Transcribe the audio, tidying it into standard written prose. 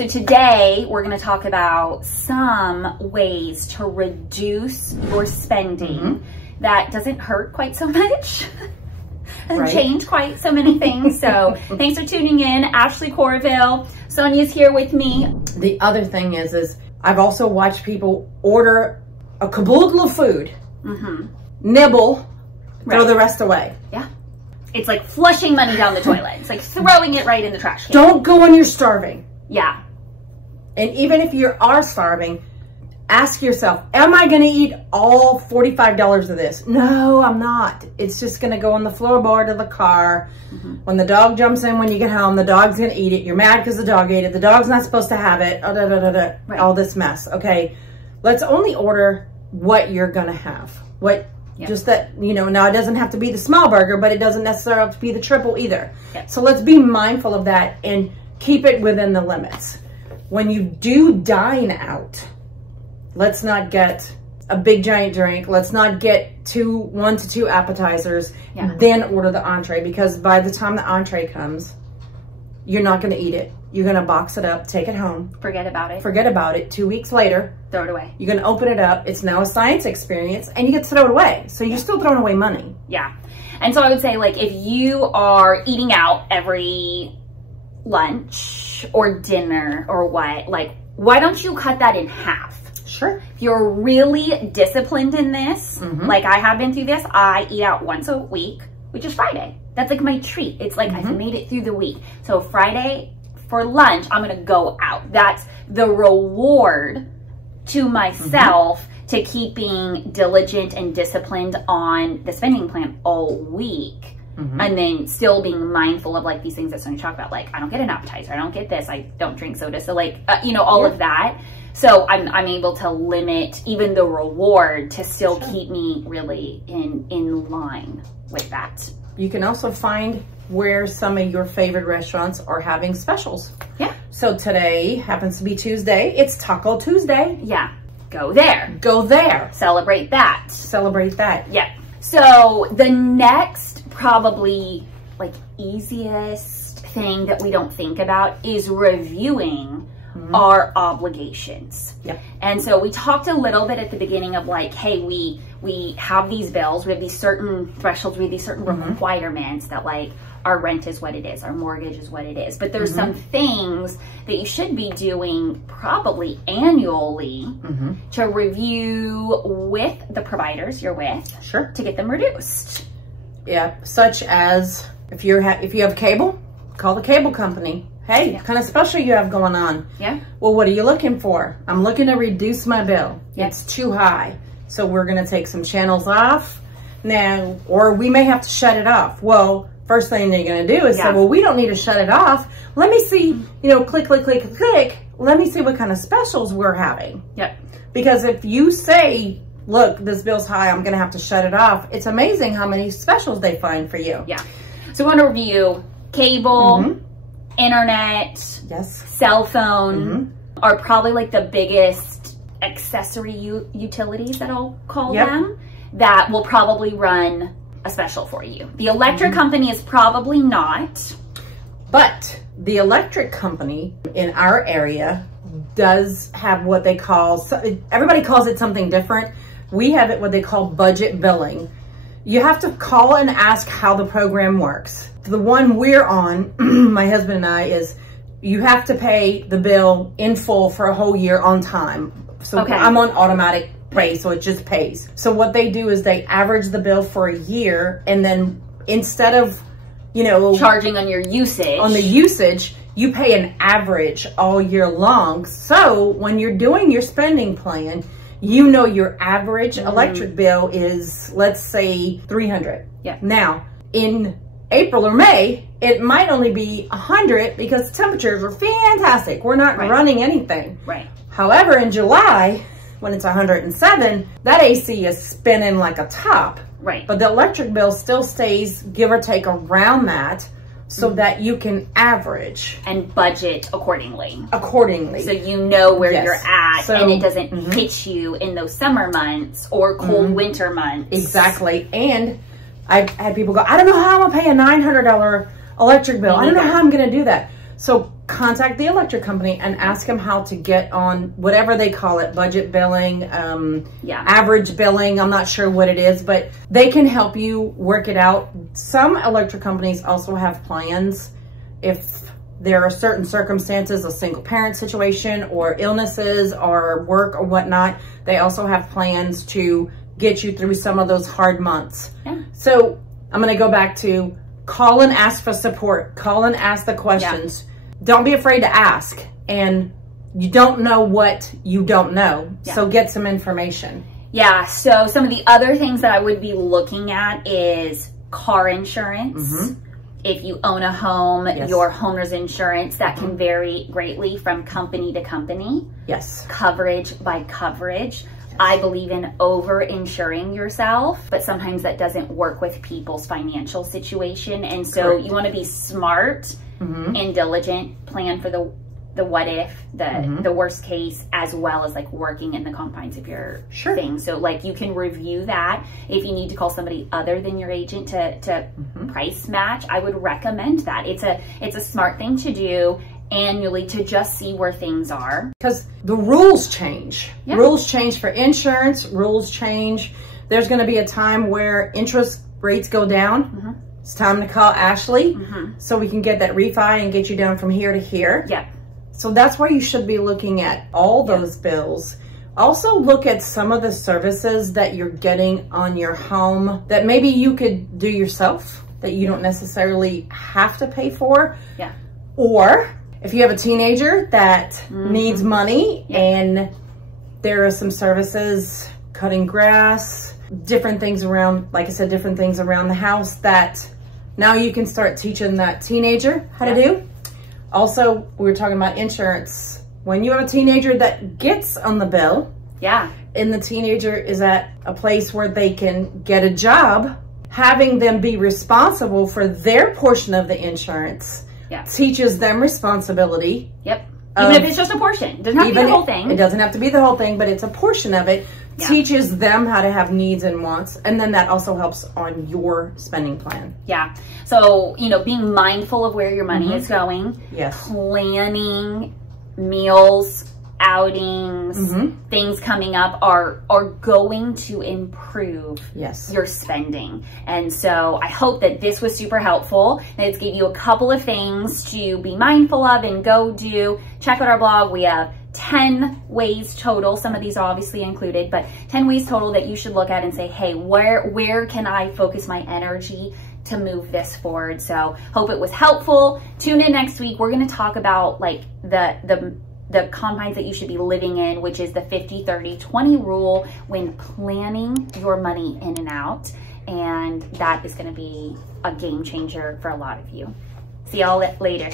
So today we're going to talk about some ways to reduce your spending that doesn't hurt quite so much. Doesn't change quite so many things. So thanks for tuning in. Ashley Corville. Sonia's here with me. The other thing is I've also watched people order a caboodle of food, nibble, throw the rest away. Yeah. It's like flushing money down the toilet. It's like throwing it right in the trash can. Don't go when you're starving. Yeah. And even if you are starving, ask yourself, am I going to eat all $45 of this? No, I'm not. It's just going to go on the floorboard of the car. When the dog jumps in when you get home, the dog's going to eat it. You're mad because the dog ate it. The dog's not supposed to have it. All this mess. Okay. Let's only order what you're going to have. Just that, you know, now it doesn't have to be the small burger, but it doesn't necessarily have to be the triple either. So let's be mindful of that and keep it within the limits. When you do dine out, let's not get a big giant drink. Let's not get 1 to 2 appetizers, then order the entree, because by the time the entree comes, you're not going to eat it. You're going to box it up, take it home. Forget about it. Forget about it. 2 weeks later, throw it away. You're going to open it up. It's now a science experience and you get to throw it away. So you're still throwing away money. Yeah. And so I would say, like, if you are eating out every lunch or dinner or what, like, why don't you cut that in half? Sure. If you're really disciplined in this, like I have been through this, I eat out once a week, which is Friday. That's like my treat. It's like I've made it through the week. So Friday for lunch, I'm going to go out. That's the reward to myself to keeping diligent and disciplined on the spending plan all week. And then still being mindful of like these things that Sonia talked about. Like, I don't get an appetizer. I don't get this. I don't drink soda. So like, you know, all of that. So I'm able to limit even the reward to still keep me really in line with that. You can also find where some of your favorite restaurants are having specials. Yeah. So today happens to be Tuesday. It's Taco Tuesday. Yeah. Go there. Go there. Celebrate that. Celebrate that. Yeah. So the next probably like easiest thing that we don't think about is reviewing our obligations. Yeah. And so we talked a little bit at the beginning of like, hey, we have these bills, we have these certain thresholds, we have these certain requirements that like our rent is what it is, our mortgage is what it is. But there's some things that you should be doing probably annually to review with the providers you're with to get them reduced. Yeah, such as if you have cable, call the cable company. Hey, what kind of special you have going on? Yeah. Well, what are you looking for? I'm looking to reduce my bill. It's too high. So we're going to take some channels off now, or we may have to shut it off. Well, first thing they're going to do is say, well, we don't need to shut it off. Let me see, you know, click, click, click, click. Let me see what kind of specials we're having. Yep. Because if you say, look, this bill's high, I'm going to have to shut it off. It's amazing how many specials they find for you. Yeah. So we want to review cable, internet, cell phone are probably like the biggest accessory utilities that I'll call them that will probably run a special for you. The electric company is probably not. But the electric company in our area does have what they call, everybody calls it something different. We have it what they call budget billing. You have to call and ask how the program works. The one we're on, my husband and I, is you have to pay the bill in full for a whole year on time. So I'm on automatic pay, so it just pays. So what they do is they average the bill for a year, and then instead of, you know, charging on your usage, on the usage, you pay an average all year long. So when you're doing your spending plan, you know your average electric bill is, let's say, $300. Yeah. Now, in April or May, it might only be $100 because temperatures are fantastic. We're not running anything. Right. However, in July, when it's 107, that AC is spinning like a top. Right. But the electric bill still stays, give or take, around that, so that you can average and budget accordingly. So you know where you're at, and it doesn't hit you in those summer months or cold winter months. Exactly. And I've had people go, I don't know how I'm gonna pay a $900 electric bill. I don't know how I'm gonna do that. So contact the electric company and ask them how to get on whatever they call it, budget billing, average billing. I'm not sure what it is, but they can help you work it out. Some electric companies also have plans if there are certain circumstances, a single parent situation or illnesses or work or whatnot. They also have plans to get you through some of those hard months. Yeah. So I'm going to go back to call and ask for support. Call and ask the questions. Yeah. Don't be afraid to ask. And you don't know what you don't know. Yeah. So get some information. Yeah. So some of the other things that I would be looking at is car insurance. Mm-hmm. If you own a home, your homeowner's insurance, that can vary greatly from company to company. Yes. Coverage by coverage. I believe in over-insuring yourself, but sometimes that doesn't work with people's financial situation. And so you want to be smart and diligent, plan for the what if, the worst case, as well as like working in the confines of your thing. So like you can review that. If you need to call somebody other than your agent to price match, I would recommend that. It's a smart thing to do annually to just see where things are. Because the rules change. Yeah. Rules change for insurance, rules change. There's going to be a time where interest rates go down. It's time to call Ashley so we can get that refi and get you down from here to here. Yeah. So that's why you should be looking at all those bills. Also look at some of the services that you're getting on your home that maybe you could do yourself, that you don't necessarily have to pay for. Yeah. Or if you have a teenager that needs money and there are some services, cutting grass, different things around, like I said, different things around the house that now you can start teaching that teenager how to do. Also, we were talking about insurance. When you have a teenager that gets on the bill, and the teenager is at a place where they can get a job, having them be responsible for their portion of the insurance teaches them responsibility. Yep. Even if it's just a portion. It doesn't have to be the whole thing. It doesn't have to be the whole thing, but it's a portion of it. Yeah. Teaches them how to have needs and wants. And then that also helps on your spending plan. Yeah. So, you know, being mindful of where your money is going. Yes. Planning meals, outings, things coming up are going to improve your spending. And so I hope that this was super helpful. And it's gave you a couple of things to be mindful of and go do. Check out our blog. We have 10 ways total. Some of these are obviously included, but 10 ways total that you should look at and say, hey, where can I focus my energy to move this forward? So hope it was helpful. Tune in next week. We're going to talk about like the confines that you should be living in, which is the 50-30-20 rule when planning your money in and out. And that is going to be a game changer for a lot of you. See y'all later.